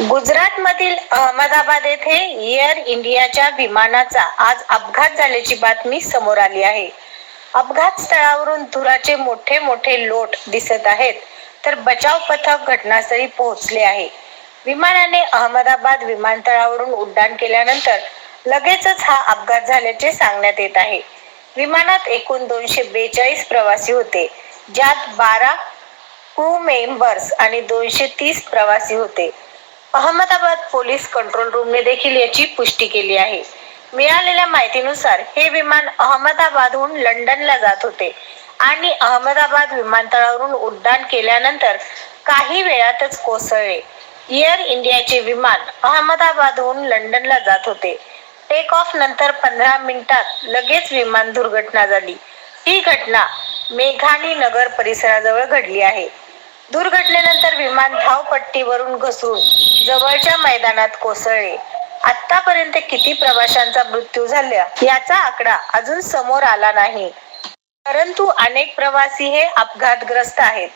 गुजरातमधील अहमदाबाद येथे एअर इंडियाच्या विमानाचा आज अपघात झाल्याची बातमी समोर आली आहे. अपघात स्थळावरून धुराचे मोठे मोठे लोट दिसत आहेत तर बचाव पथक घटनास्थळी पोहोचले आहे. विमानाने अहमदाबाद विमानतळावरून उड्डाण केल्यानंतर लगेचच हा अपघात झाल्याचे सांगण्यात येत आहे. विमानात एकूण दोनशे बेचाळीस प्रवासी होते ज्यात बारा क्रू मेंबर्स आणि दोनशे तीस प्रवासी होते. अहमदाबाद पोलीस कंट्रोल रूमने देखील याची पुष्टी केली आहे. मिळालेल्या माहितीनुसार हे विमान अहमदाबादहून लंडनला जात होते आणि अहमदाबाद विमानतळावरून उड्डाण केल्यानंतर काही वेळातच कोसळले. एअर इंडियाचे विमान अहमदाबादहून लंडनला जात होते. टेक ऑफ नंतर पंधरा मिनिटात लगेच विमान दुर्घटना झाली. ही घटना मेघाणी नगर परिसराजवळ घडली आहे. दुर्घटनेनंतर विमान धावपट्टीवरून घसरून जवळच्या मैदानात कोसळले. आतापर्यंत किती प्रवाशांचा मृत्यू झाला याचा आकडा अजून समोर आला नाही. परंतु अनेक प्रवासी हे अपघातग्रस्त आहेत.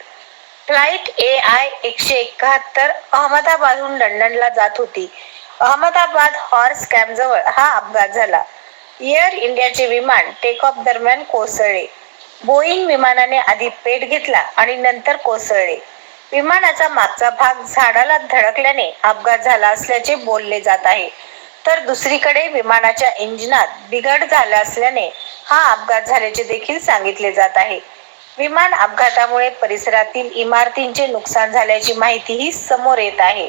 फ्लाईट ए आय एकशे एकाहत्तर अहमदाबादहून लंडनला जात होती. अहमदाबाद हॉर्स कॅम्प जवळ हा अपघात झाला. एअर इंडियाचे विमान टेक ऑफ दरम्यान कोसळले. बोईंग विमानाने आधी पेट घेतला आणि नंतर कोसळले. विमानाचा मागचा भाग झाडाला धडकल्याने अपघात झाला असल्याचे बोलले जात आहे. तर दुसरीकडे विमानाच्या इंजिनात बिघड झाला असल्याने हा अपघात झाल्याचे देखील सांगितले जात आहे. विमान अपघातामुळे परिसरातील इमारतींचे नुकसान झाल्याची माहितीही समोर येत आहे.